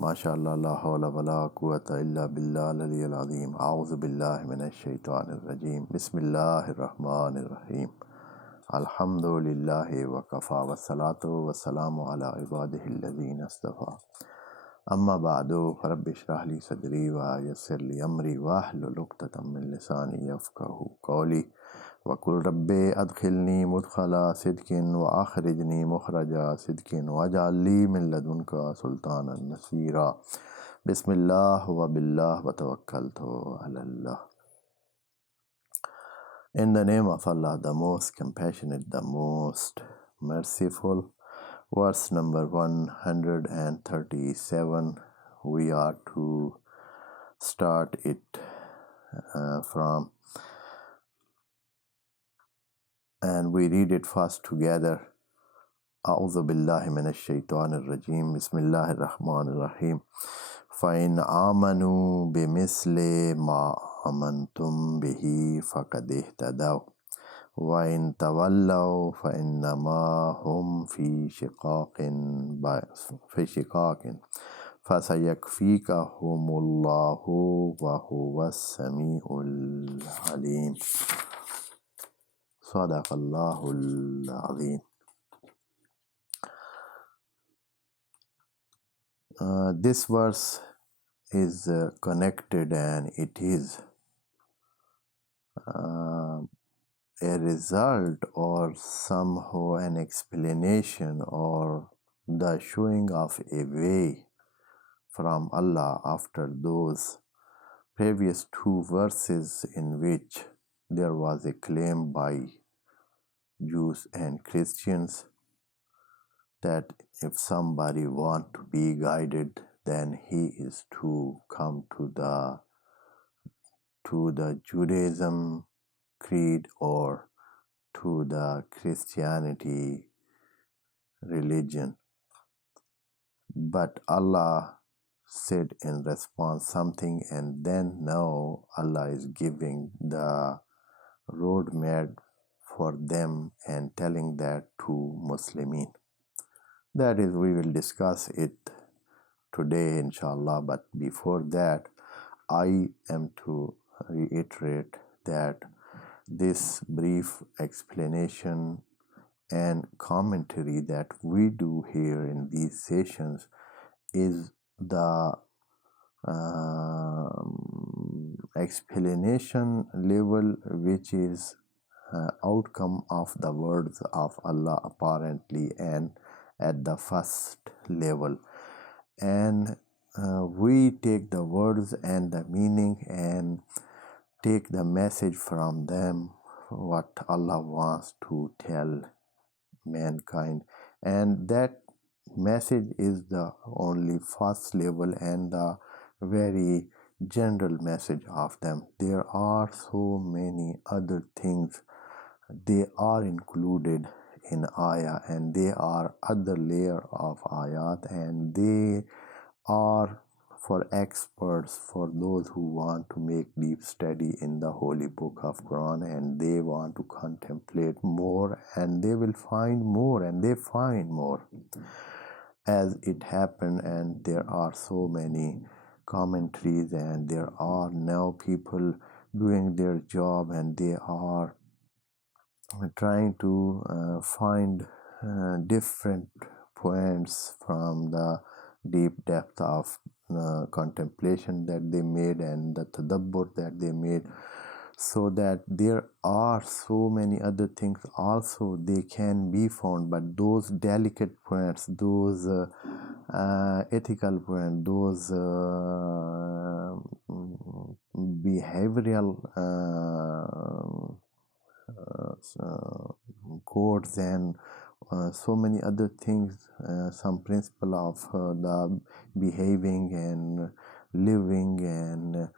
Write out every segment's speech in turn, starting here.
MashaAllah, la hawla wa la quwwata illa billah al-aliyyil azim. A'udhu billahi minash shaitanir rajim. Bismillahir rahmanir rahim. Alhamdulillahi wa kafa wa salatu wa salamu ala ibadihi alladhina istafa. Amma ba'du, rabbi shrah li sadri wa yassir li amri wa hlul 'uqdatam min lisani yafqahu qawli. وقل ربي أدخلني مدخل صدق وأخرجني مخرج صدق واجعل لي من لدنك سلطانا نصيرا بسم الله وبالله وتوكلت على الله. In the name of Allah, the most compassionate, the most merciful. Verse number 137. We are to start it from, and we read it first together. A'udhu billahi minash shaitanir rajim. Bismillahir rahmanir rahim. فَإِنْ آمَنُوا بِمِثْلِ مَا آمَنْتُمْ بِهِ فَقَدِ اهْتَدَوْا وَإِنْ تَوَلَّوْا فَإِنَّمَا هُمْ فِي شِقَاقٍ فَسَيَكْفِيكَهُمُ اللَّهُ وَهُوَ السَّمِيعُ الْعَلِيمُ. Sadaqallahul Azim. This verse is connected, and it is a result or somehow an explanation or the showing of a way from Allah after those previous two verses in which there was a claim by Jews and Christians that if somebody want to be guided, then he is to come to the Judaism creed or to the Christianity religion. But Allah said in response something, and then now Allah is giving the roadmap for them and telling that to Muslimin. That is, we will discuss it today inshallah, but before that I am to reiterate that this brief explanation and commentary that we do here in these sessions is the explanation level which is outcome of the words of Allah apparently and at the first level, and we take the words and the meaning and take the message from them what Allah wants to tell mankind, and that message is the only first level and the very general message of them. There are so many other things, they are included in ayah, and they are other layer of ayat, and they are for experts, for those who want to make deep study in the holy book of Quran, and they want to contemplate more, and they will find more, and they find more as it happened. And there are so many commentaries, and there are now people doing their job, and they are trying to find different points from the deep depth of contemplation that they made and the tadabbur that they made, so that there are so many other things also they can be found. But those delicate points, those ethical points, those behavioral codes and so many other things, some principle of the behaving and living and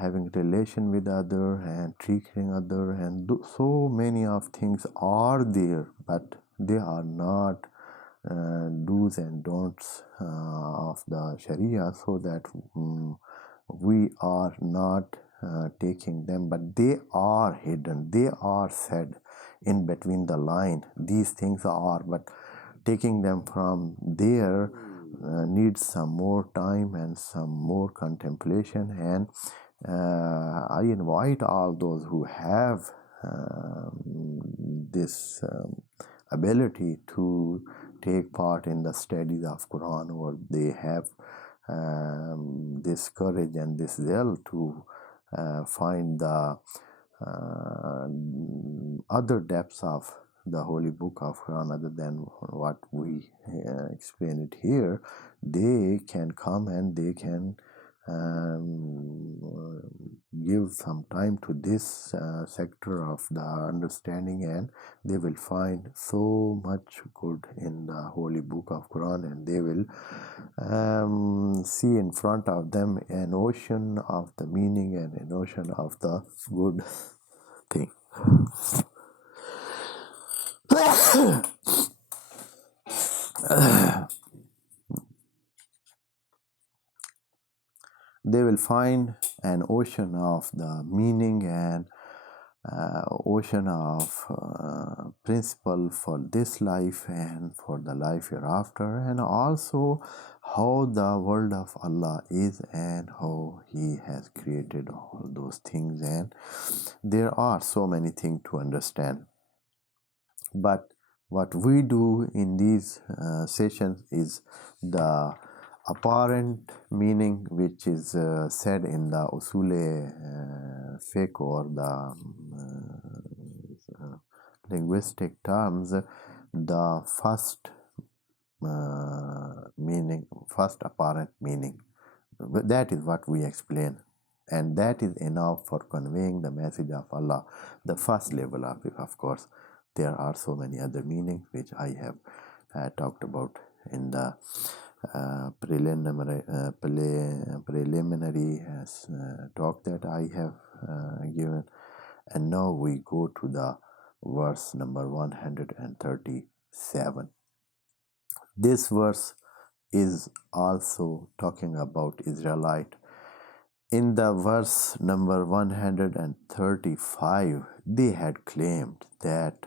having relation with other and treating other, and so many of things are there, but they are not do's and don'ts of the Sharia, so that we are not taking them, but they are hidden, they are said in between the line. These things are, but taking them from there needs some more time and some more contemplation, and I invite all those who have this ability to take part in the studies of Quran, or they have this courage and this zeal to find the other depths of the holy book of Quran other than what we explain it here. They can come and they can give some time to this sector of the understanding, and they will find so much good in the holy book of Quran, and they will see in front of them an ocean of the meaning and an ocean of the good thing. They will find an ocean of the meaning and ocean of principle for this life and for the life hereafter, and also how the world of Allah is and how He has created all those things. And there are so many things to understand, but what we do in these sessions is the apparent meaning, which is said in the usule fiqh, or the linguistic terms, the first meaning, first apparent meaning. That is what we explain, and that is enough for conveying the message of Allah, the first level of it. Of course, there are so many other meanings which I have talked about in the preliminary talk that I have given. And now we go to the verse number 137. This verse is also talking about Israelite. In the verse number 135, they had claimed that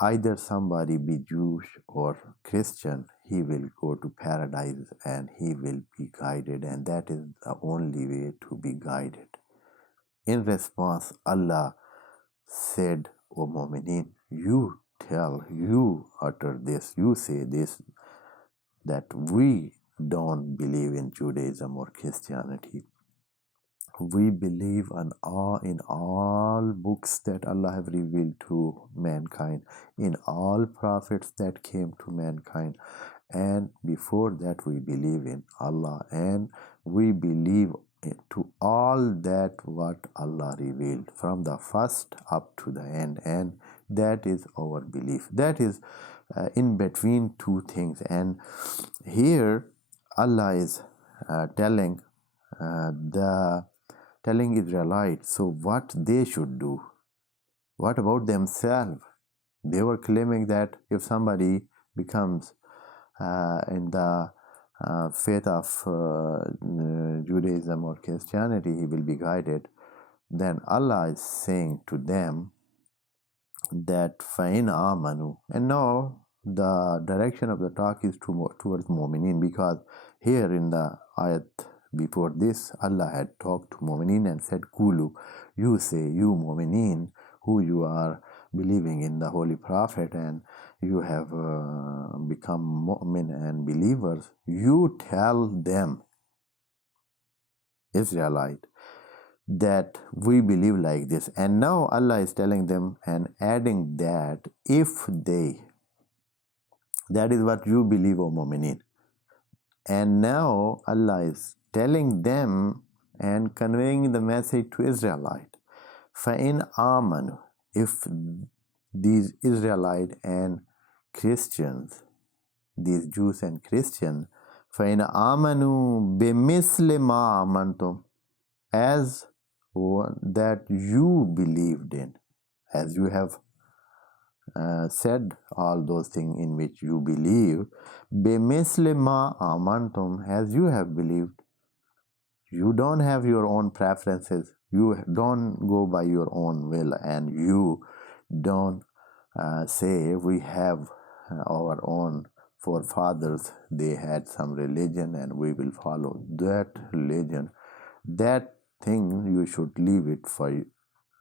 either somebody be Jewish or Christian, he will go to paradise and he will be guided, and that is the only way to be guided. In response, Allah said, O Mu'mineen, you tell, you utter this, you say this, that we don't believe in Judaism or Christianity. We believe in all books that Allah have revealed to mankind, in all prophets that came to mankind, and before that we believe in Allah, and we believe to all that what Allah revealed from the first up to the end, and that is our belief. That is in between two things. And here Allah is telling Israelites so what they should do. What about themselves? They were claiming that if somebody becomes in the faith of Judaism or Christianity, he will be guided. Then Allah is saying to them that فَإِنْ آمَنُوا. And now the direction of the talk is towards Mu'mineen, because here in the ayat before this, Allah had talked to Mu'mineen and said, Kulu, you say, you Mu'mineen, who you are believing in the Holy Prophet and you have become Mu'min and believers, you tell them, Israelite, that we believe like this. And now Allah is telling them and adding that if they, that is what you believe, O Mu'mineen. And now Allah is telling them and conveying the message to Israelite. فَإِنْ آمَنُوا. If these Israelite and Christians, these Jews and Christians, فَإِنْ آمَنُوا بِمِثْلِ مَا آمَنْتُمْ, as that you believed in, as you have said all those things in which you believe, بِمِثْلِ مَا آمَنْتُمْ, as you have believed. You don't have your own preferences. You don't go by your own will, and you don't say we have our own forefathers, they had some religion and we will follow that religion. That thing you should leave it for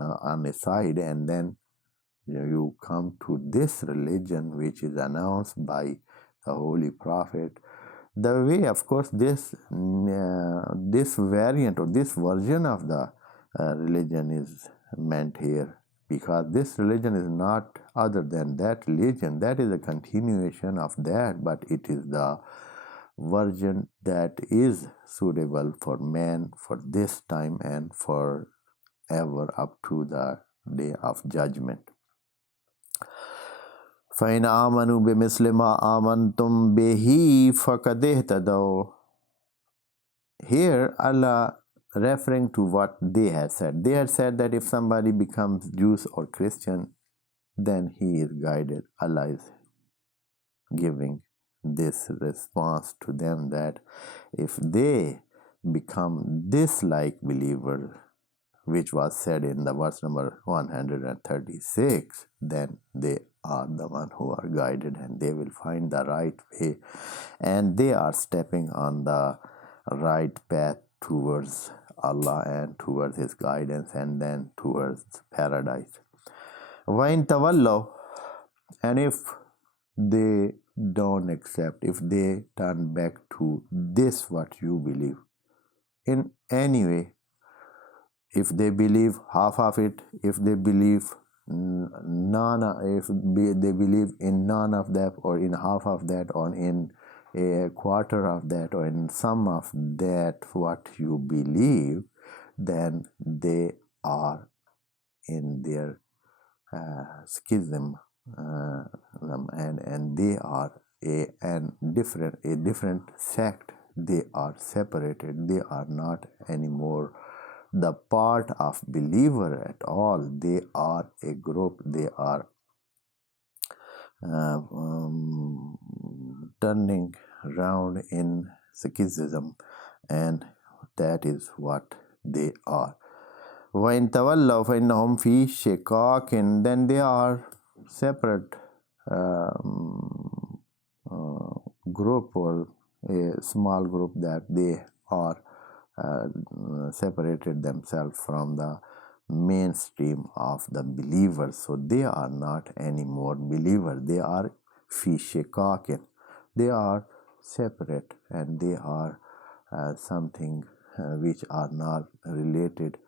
on a side, and then you come to this religion which is announced by the Holy Prophet. The way, of course, this variant or this version of the religion is meant here, because this religion is not other than that religion. That is a continuation of that, but it is the version that is suitable for man for this time and forever up to the day of judgment. فَإِنْ آمَنُوا بِمِثْلِ مَا آمَنْتُمْ بِهِ فَقَدِ اهْتَدَوْا. Here Allah referring to what they had said. They had said that if somebody becomes Jews or Christian, then he is guided. Allah is giving this response to them that if they become this like believers, which was said in the verse number 136, then they are the one who are guided and they will find the right way, and they are stepping on the right path towards Allah and towards His guidance and then towards paradise. وَإِن تَوَلَّوْا, and if they don't accept, if they turn back to this what you believe in any way, if they believe half of it, if they believe they believe in none of that, or in half of that, or in a quarter of that, or in some of that what you believe, then they are in their schism, and they are a different sect. They are separated. They are not anymore the part of believer at all. They are a group. They are turning around in schism, and that is what they are. وَإِن تَوَلَّوْا فَإِنَّهُمْ فِي شِقَاقٍ, then they are separate group, or a small group, that they are separated themselves from the mainstream of the believers. So they are not anymore believers. They are fi shiqaqin. They are separate, and they are something which are not related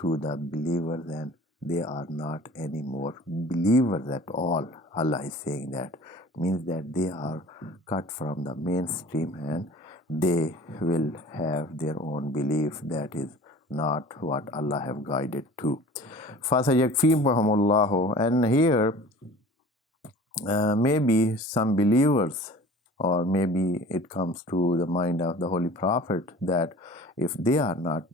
to the believers, and they are not anymore believers at all. Allah is saying that means that they are cut from the mainstream, and they will have their own belief that is not what Allah have guided to. فَسَيَكْفِيهِمُ اللَّهُ, and here maybe some believers, or maybe it comes to the mind of the Holy Prophet that if they are not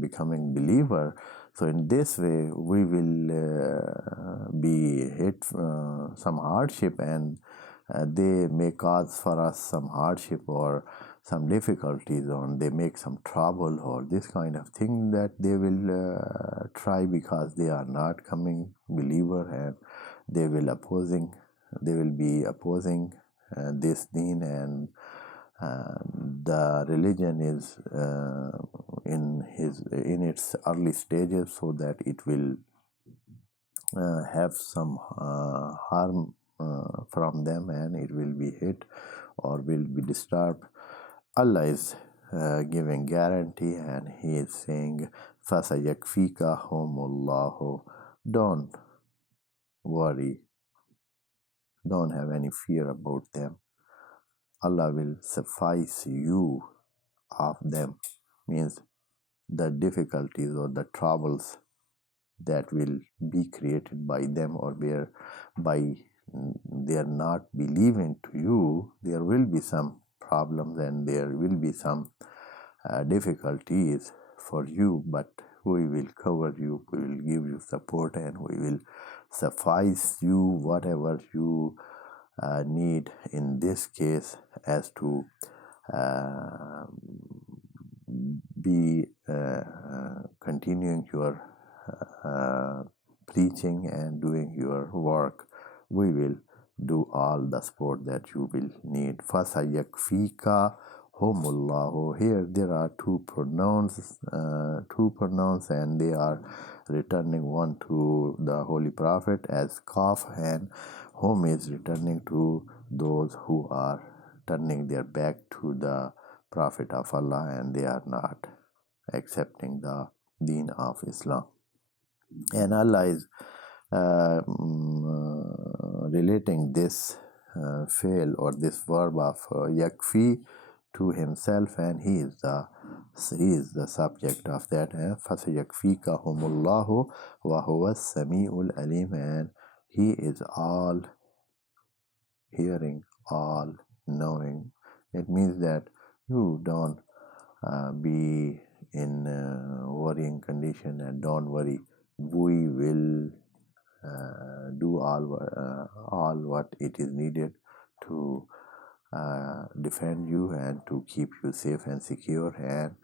becoming believer, so in this way we will be hit some hardship, and they may cause for us some hardship or some difficulties, or they make some trouble, or this kind of thing that they will try, because they are not coming believer, and they will be opposing this deen, and the religion is in its early stages, so that it will have some harm from them, and it will be hit or will be disturbed. Allah is giving guarantee, and He is saying, فَسَيَكْفِيكَهُمُ اللَّهُ. Don't worry, don't have any fear about them. Allah will suffice you of them, means the difficulties or the troubles that will be created by them, or by their not believing to you, there will be some problems and there will be some difficulties for you, but we will cover you, we will give you support, and we will suffice you whatever you need in this case, as to be continuing your preaching and doing your work. We will do all all the support that you will need. Fasayakfika humullahu. Here there are two pronouns, and they are returning one to the Holy Prophet as kaf, and hum is returning to those who are turning their back to the Prophet of Allah and they are not accepting the deen of Islam. And Allah is relating this fail or this verb of yakfi to himself, and he is the subject of that. Fasayakfikahumullahu wa huwa samiul alim, and he is all hearing, all knowing. It means that you don't be in worrying condition, and don't worry. We will do all what it is needed to defend you and to keep you safe and secure, and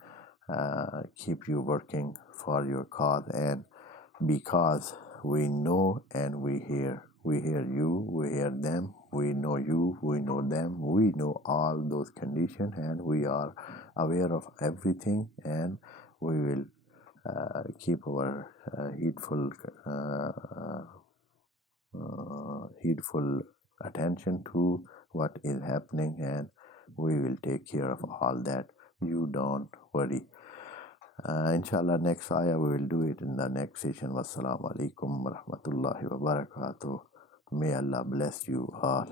keep you working for your cause. And because we know and we hear you, we hear them, we know you, we know them, we know all those conditions, and we are aware of everything, and we will keep our heedful attention to what is happening, and we will take care of all that. You don't worry. Inshallah, next ayah we will do it in the next session. Wassalamu alaikum warahmatullahi wabarakatuh. May Allah bless you all.